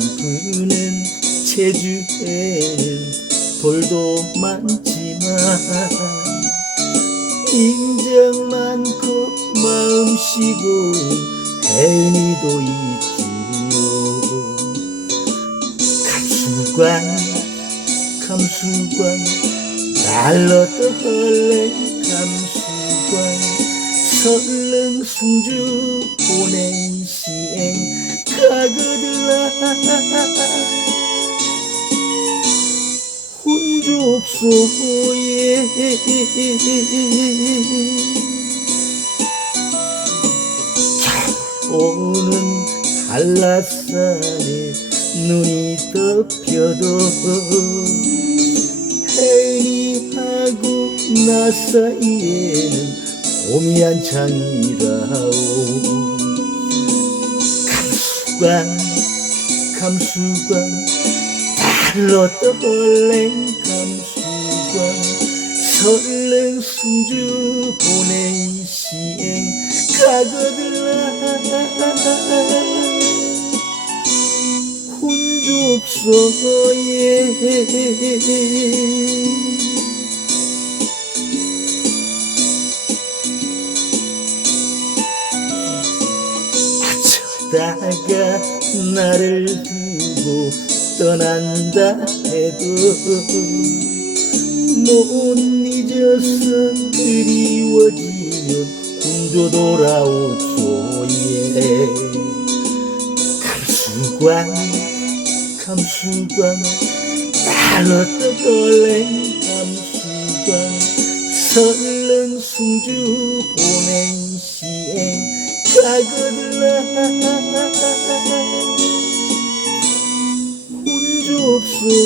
산푸는 제주에는 돌도 많지만 인정 많고 마음 쉬고 혜미도 있지요. 감수관 감수관 날로 떠올래 감수관 설 승주 보낸 시행 가거들라 혼족소에. 오는 한라산에 눈이 덮여도 혜인이하고 나 사이에는 봄이 한창이라오. 감수관 감수관 달러 떠올랭 감수관 설렁 승주 보낸 시행 가거들라. 혼족소에 어쩌다가 나를 두고 떠난다 해도 못 잊어서 그리워지면 혼조 돌아오소예 감수관 감수관 달러 떠돌랭 감수관 설렁 승주 보낸 시행 가거들라. 혼족소에